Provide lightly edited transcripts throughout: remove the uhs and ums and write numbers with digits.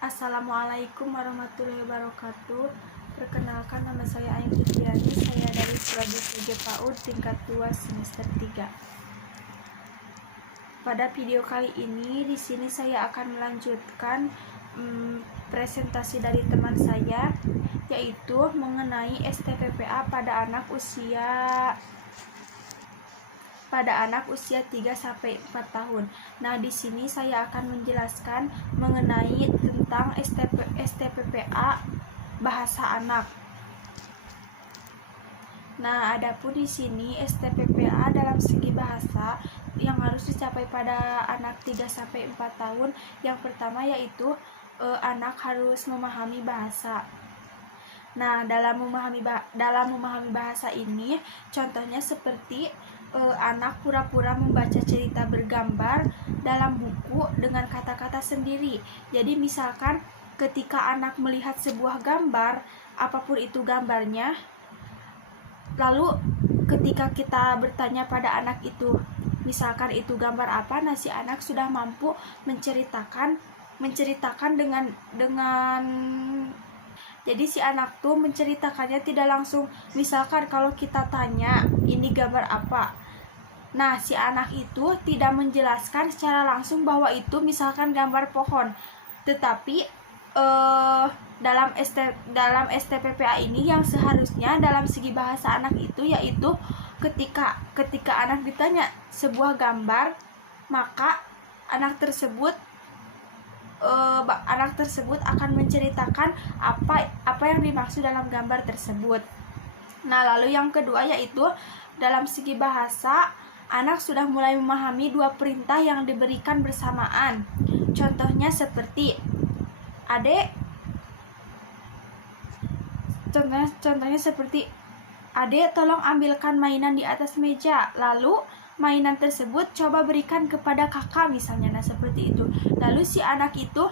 Assalamualaikum warahmatullahi wabarakatuh. Perkenalkan, nama saya Ayu Fitriani. Saya dari Prodi PJ PAUD tingkat 2 semester 3. Pada video kali ini di sini saya akan melanjutkan presentasi dari teman saya, yaitu mengenai STPPA pada anak usia 3-4 tahun. Nah, di sini saya akan menjelaskan mengenai tentang STPPA bahasa anak. Nah, adapun di sini STPPA dalam segi bahasa yang harus dicapai pada anak 3-4 tahun, yang pertama yaitu anak harus memahami bahasa. Nah, dalam memahami bahasa ini, contohnya seperti anak pura-pura membaca cerita bergambar dalam buku dengan kata-kata sendiri. Jadi misalkan ketika anak melihat sebuah gambar, apapun itu gambarnya, lalu ketika kita bertanya pada anak itu, misalkan itu gambar apa, nah si anak sudah mampu menceritakan dengan jadi si anak tuh menceritakannya tidak langsung. Misalkan kalau kita tanya ini gambar apa, nah si anak itu tidak menjelaskan secara langsung bahwa itu misalkan gambar pohon, tetapi dalam STPPA ini yang seharusnya dalam segi bahasa anak itu yaitu ketika anak ditanya sebuah gambar, maka anak tersebut akan menceritakan apa yang dimaksud dalam gambar tersebut. Nah, lalu yang kedua yaitu dalam segi bahasa, anak sudah mulai memahami dua perintah yang diberikan bersamaan. Contohnya seperti Adek, tolong ambilkan mainan di atas meja. Lalu mainan tersebut coba berikan kepada kakak misalnya. Nah, seperti itu. Lalu si anak itu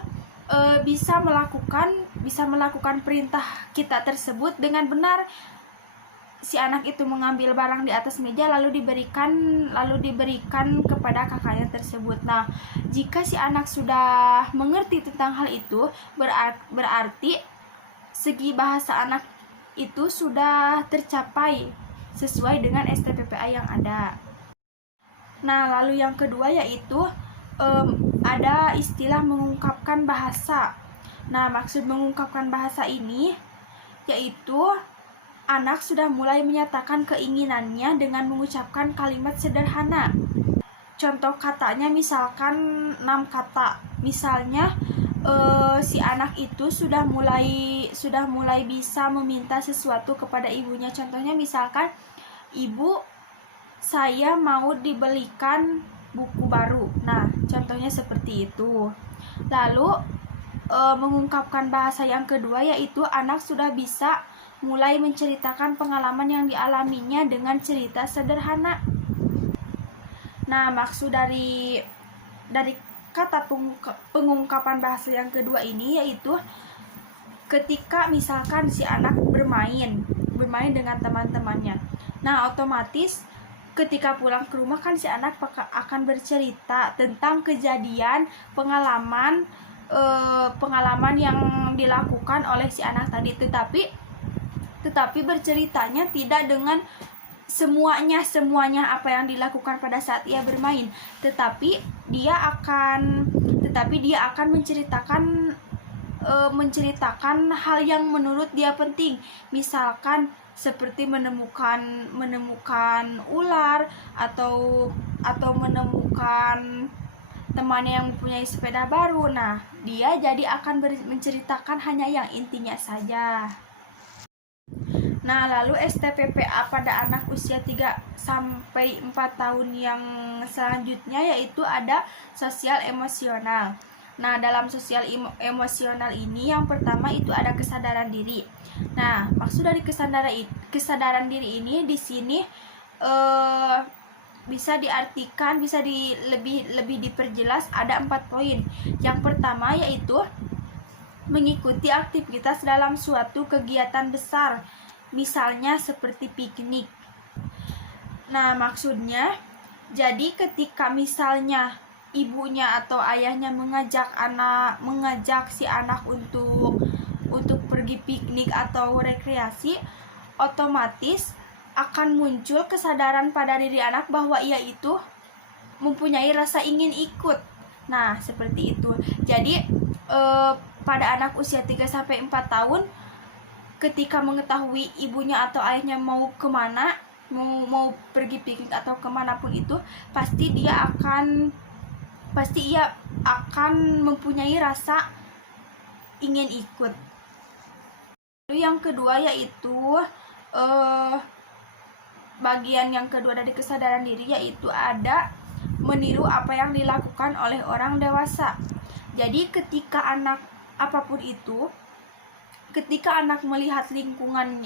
bisa melakukan perintah kita tersebut dengan benar. Si anak itu mengambil barang di atas meja lalu diberikan kepada kakaknya tersebut. Nah, jika si anak sudah mengerti tentang hal itu, berarti segi bahasa anak itu sudah tercapai sesuai dengan STPPA yang ada. Nah, lalu yang kedua yaitu ada istilah mengungkapkan bahasa. Nah, maksud mengungkapkan bahasa ini yaitu anak sudah mulai menyatakan keinginannya dengan mengucapkan kalimat sederhana. Contoh katanya misalkan 6 kata. Misalnya si anak itu sudah mulai bisa meminta sesuatu kepada ibunya. Contohnya misalkan, ibu, saya mau dibelikan buku baru. Nah, contohnya seperti itu. Lalu mengungkapkan bahasa yang kedua yaitu anak sudah bisa mulai menceritakan pengalaman yang dialaminya dengan cerita sederhana. Nah, maksud dari kata pengungkapan bahasa yang kedua ini yaitu ketika misalkan si anak bermain dengan teman-temannya. Nah, otomatis ketika pulang ke rumah kan si anak akan bercerita tentang kejadian, pengalaman yang dilakukan oleh si anak tadi, tetapi berceritanya tidak dengan semuanya apa yang dilakukan pada saat ia bermain, tetapi dia akan menceritakan hal yang menurut dia penting. Misalkan seperti menemukan ular atau menemukan temannya yang mempunyai sepeda baru. Nah, dia jadi akan menceritakan hanya yang intinya saja. Nah, lalu STPPA pada anak usia 3-4 tahun yang selanjutnya yaitu ada sosial emosional. Nah, dalam sosial emosional ini yang pertama itu ada kesadaran diri. Nah, maksud dari kesadaran diri ini di sini bisa diartikan, lebih diperjelas ada 4 poin. Yang pertama yaitu mengikuti aktivitas dalam suatu kegiatan besar, misalnya seperti piknik. Nah, maksudnya jadi ketika misalnya ibunya atau ayahnya mengajak si anak untuk pergi piknik atau rekreasi, otomatis akan muncul kesadaran pada diri anak bahwa ia itu mempunyai rasa ingin ikut. Nah, seperti itu. Jadi pada anak usia 3-4 tahun, ketika mengetahui ibunya atau ayahnya mau kemana, mau pergi piknik atau kemanapun itu, pasti ia akan mempunyai rasa ingin ikut. Lalu yang kedua yaitu bagian yang kedua dari kesadaran diri, yaitu ada meniru apa yang dilakukan oleh orang dewasa. Jadi ketika anak apapun itu, ketika anak melihat lingkungan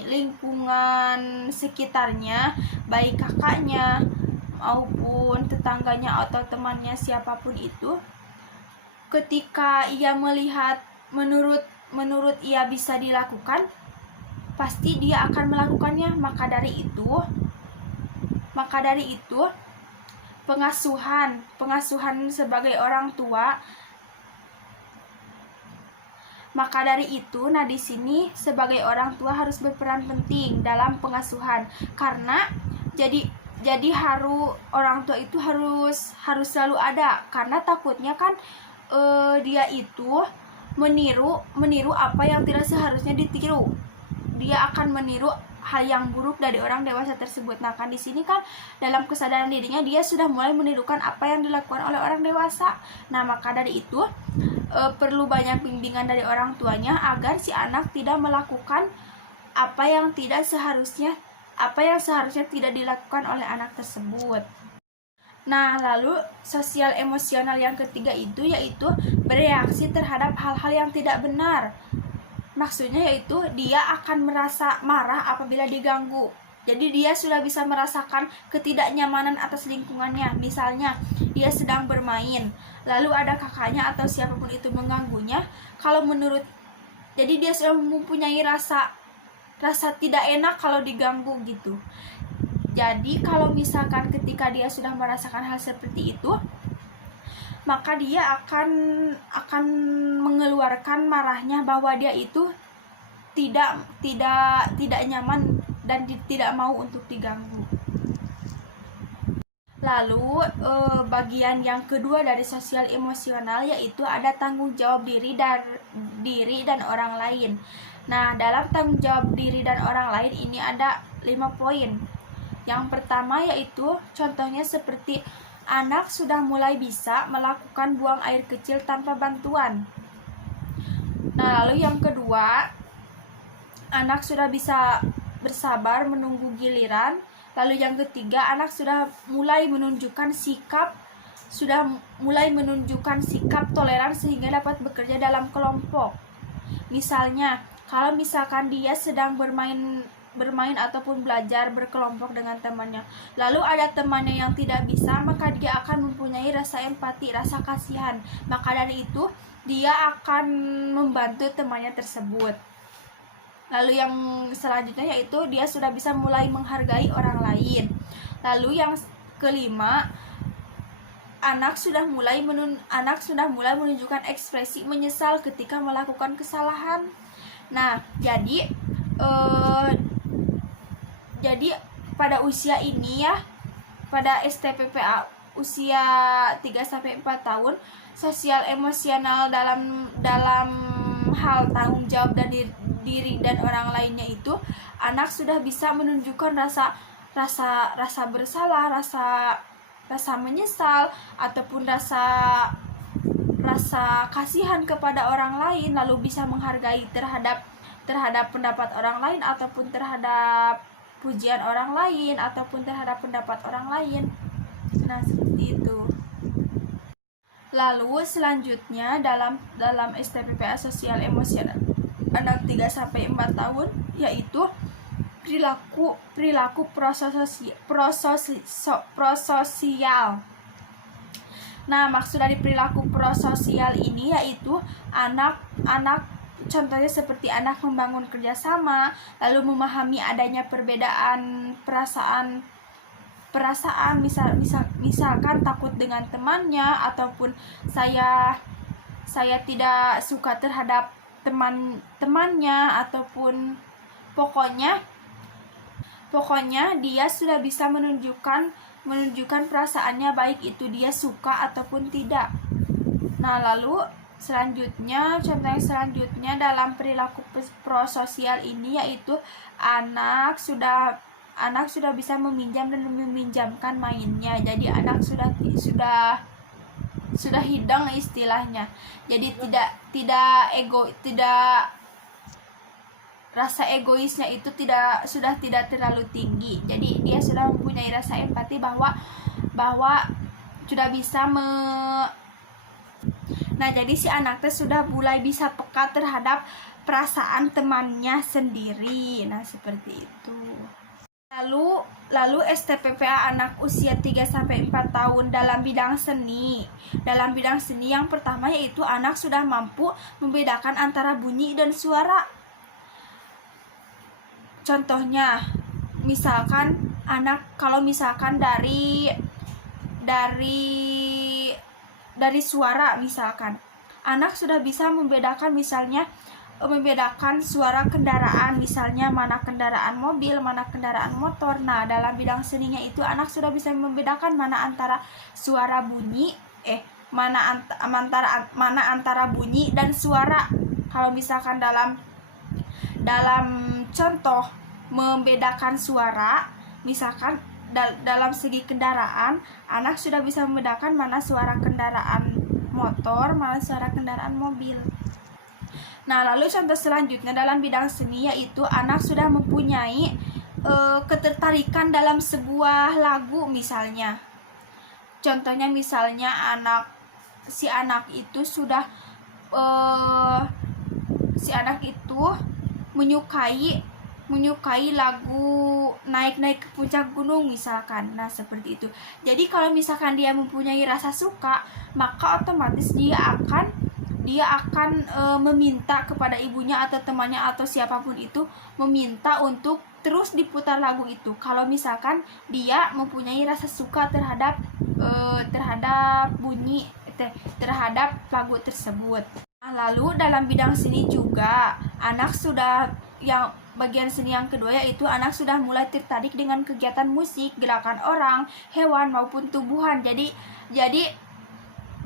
sekitarnya, baik kakaknya maupun tetangganya atau temannya siapapun itu, ketika ia melihat menurut ia bisa dilakukan, pasti dia akan melakukannya. Maka dari itu pengasuhan sebagai orang tua. Maka dari itu, di sini sebagai orang tua harus berperan penting dalam pengasuhan, karena jadi orang tua itu harus selalu ada, karena takutnya kan dia itu meniru apa yang tidak seharusnya ditiru. Dia akan meniru hal yang buruk dari orang dewasa tersebut. Nah, kan di sini kan dalam kesadaran dirinya dia sudah mulai menirukan apa yang dilakukan oleh orang dewasa. Nah, maka dari itu perlu banyak bimbingan dari orang tuanya agar si anak tidak melakukan apa yang seharusnya tidak dilakukan oleh anak tersebut. Nah, lalu sosial emosional yang ketiga itu yaitu bereaksi terhadap hal-hal yang tidak benar. Maksudnya yaitu dia akan merasa marah apabila diganggu. Jadi dia sudah bisa merasakan ketidaknyamanan atas lingkungannya. Misalnya dia sedang bermain, lalu ada kakaknya atau siapapun itu mengganggunya. Jadi dia sudah mempunyai rasa tidak enak kalau diganggu gitu. Jadi kalau misalkan ketika dia sudah merasakan hal seperti itu, maka dia akan mengeluarkan marahnya bahwa dia itu tidak nyaman dan tidak mau untuk diganggu. Lalu bagian yang kedua dari sosial emosional yaitu ada tanggung jawab diri dan orang lain. Nah, dalam tanggung jawab diri dan orang lain ini ada 5 poin. Yang pertama yaitu contohnya seperti anak sudah mulai bisa melakukan buang air kecil tanpa bantuan. Nah, lalu yang kedua, anak sudah bisa bersabar menunggu giliran. Lalu yang ketiga, anak sudah mulai menunjukkan sikap toleran sehingga dapat bekerja dalam kelompok. Misalnya, kalau misalkan dia sedang bermain ataupun belajar berkelompok dengan temannya, lalu ada temannya yang tidak bisa, maka dia akan mempunyai rasa empati, rasa kasihan. Maka dari itu dia akan membantu temannya tersebut. Lalu yang selanjutnya yaitu dia sudah bisa mulai menghargai orang lain. Lalu yang kelima, anak sudah mulai menunjukkan ekspresi menyesal ketika melakukan kesalahan. Nah, jadi pada usia ini ya, pada STPPA usia 3-4 tahun, sosial emosional dalam hal tanggung jawab dan diri dan orang lainnya itu, anak sudah bisa menunjukkan rasa bersalah, rasa menyesal ataupun rasa kasihan kepada orang lain, lalu bisa menghargai terhadap pendapat orang lain ataupun terhadap pujian orang lain ataupun terhadap pendapat orang lain. Nah, seperti itu. Lalu selanjutnya dalam STPPA sosial emosional anak 3-4 tahun yaitu perilaku prososial. Nah, maksud dari perilaku prososial ini yaitu anak contohnya seperti anak membangun kerjasama, lalu memahami adanya perbedaan perasaan perasaan, misalkan takut dengan temannya, ataupun saya tidak suka terhadap temannya, ataupun pokoknya dia sudah bisa menunjukkan perasaannya, baik itu dia suka ataupun tidak. Nah, lalu selanjutnya, contoh yang selanjutnya dalam perilaku prososial ini yaitu anak sudah bisa meminjam dan meminjamkan mainnya. Jadi anak sudah hidang istilahnya. Jadi rasa egoisnya itu sudah tidak terlalu tinggi. Jadi dia sudah mempunyai rasa empati bahwa sudah bisa Nah, jadi si anak sudah mulai bisa peka terhadap perasaan temannya sendiri. Nah, seperti itu. Lalu STPPA anak usia 3-4 tahun dalam bidang seni. Dalam bidang seni yang pertama yaitu anak sudah mampu membedakan antara bunyi dan suara. Contohnya, misalkan anak kalau misalkan dari suara, misalkan anak sudah bisa membedakan suara kendaraan, misalnya mana kendaraan mobil, mana kendaraan motor. Nah, dalam bidang seninya itu anak sudah bisa membedakan mana antara suara bunyi mana antara bunyi dan suara. Kalau misalkan dalam contoh membedakan suara, misalkan dalam segi kendaraan, anak sudah bisa membedakan mana suara kendaraan motor, mana suara kendaraan mobil. Nah, lalu contoh selanjutnya dalam bidang seni yaitu anak sudah mempunyai ketertarikan dalam sebuah lagu, misalnya. Contohnya misalnya si anak itu menyukai lagu naik ke puncak gunung, misalkan. Nah, seperti itu. Jadi kalau misalkan dia mempunyai rasa suka, maka otomatis dia akan meminta kepada ibunya atau temannya atau siapapun itu, meminta untuk terus diputar lagu itu. Kalau misalkan dia mempunyai rasa suka terhadap lagu tersebut. Nah, lalu dalam bidang seni juga anak sudah, yang bagian seni yang kedua yaitu anak sudah mulai tertarik dengan kegiatan musik, gerakan orang, hewan maupun tumbuhan. Jadi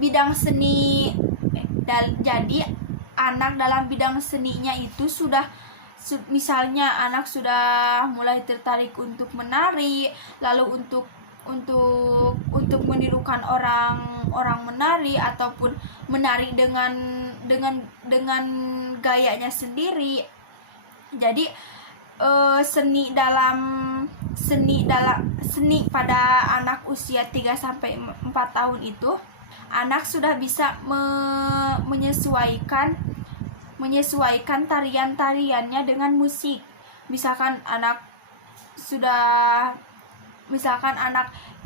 bidang seni jadi anak dalam bidang seninya itu misalnya anak sudah mulai tertarik untuk menari, lalu untuk menirukan orang menari, ataupun menari dengan gayanya sendiri. Jadi seni pada anak usia 3-4 tahun itu anak sudah bisa menyesuaikan tarian-tariannya dengan musik. Misalkan anak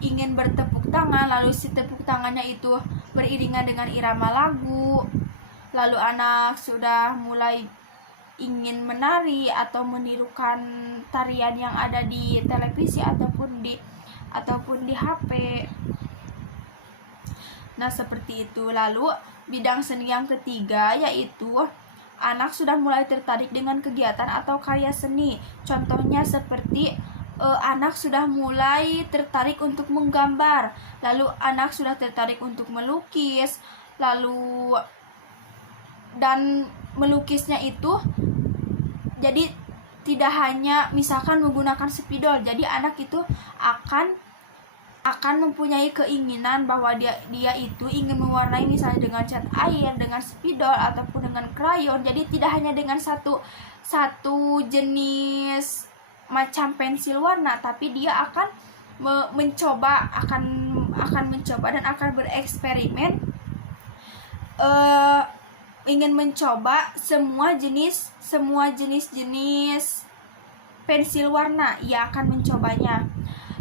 ingin bertepuk tangan, lalu si tepuk tangannya itu beriringan dengan irama lagu. Lalu anak sudah mulai ingin menari atau menirukan tarian yang ada di televisi ataupun di HP. Nah, seperti itu. Lalu bidang seni yang ketiga yaitu anak sudah mulai tertarik dengan kegiatan atau karya seni. Contohnya seperti anak sudah mulai tertarik untuk menggambar, lalu anak sudah tertarik untuk melukis, dan melukisnya itu jadi tidak hanya misalkan menggunakan spidol. Jadi anak itu akan mempunyai keinginan bahwa dia itu ingin mewarnai misalnya dengan cat air, dengan spidol ataupun dengan krayon. Jadi tidak hanya dengan satu jenis macam pensil warna, tapi dia akan mencoba dan akan bereksperimen, ingin mencoba semua jenis pensil warna. Ia akan mencobanya.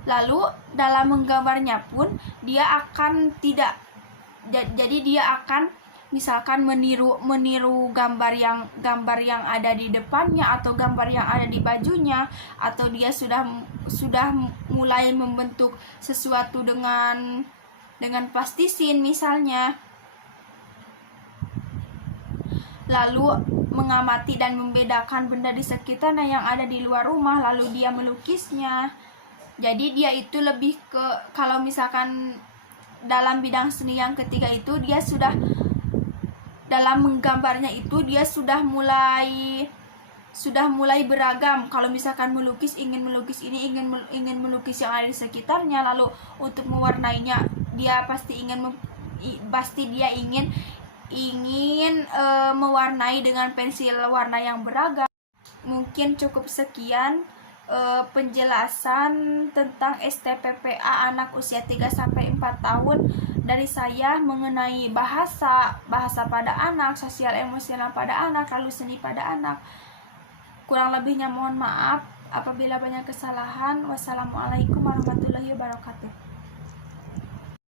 Lalu dalam menggambarnya pun dia akan misalkan meniru gambar yang ada di depannya atau gambar yang ada di bajunya, atau dia sudah mulai membentuk sesuatu dengan plastisin misalnya, lalu mengamati dan membedakan benda di sekitarnya yang ada di luar rumah, lalu dia melukisnya. Jadi dia itu lebih ke, kalau misalkan dalam bidang seni yang ketiga itu, dia sudah dalam menggambarnya itu dia sudah mulai beragam. Kalau misalkan melukis, ingin melukis ini, ingin melukis yang ada di sekitarnya, lalu untuk mewarnainya dia pasti dia ingin mewarnai dengan pensil warna yang beragam. Mungkin cukup sekian penjelasan tentang STPPA anak usia 3-4 tahun dari saya mengenai bahasa pada anak, sosial emosional pada anak, lalu seni pada anak. Kurang lebihnya mohon maaf apabila banyak kesalahan. Wassalamualaikum warahmatullahi wabarakatuh.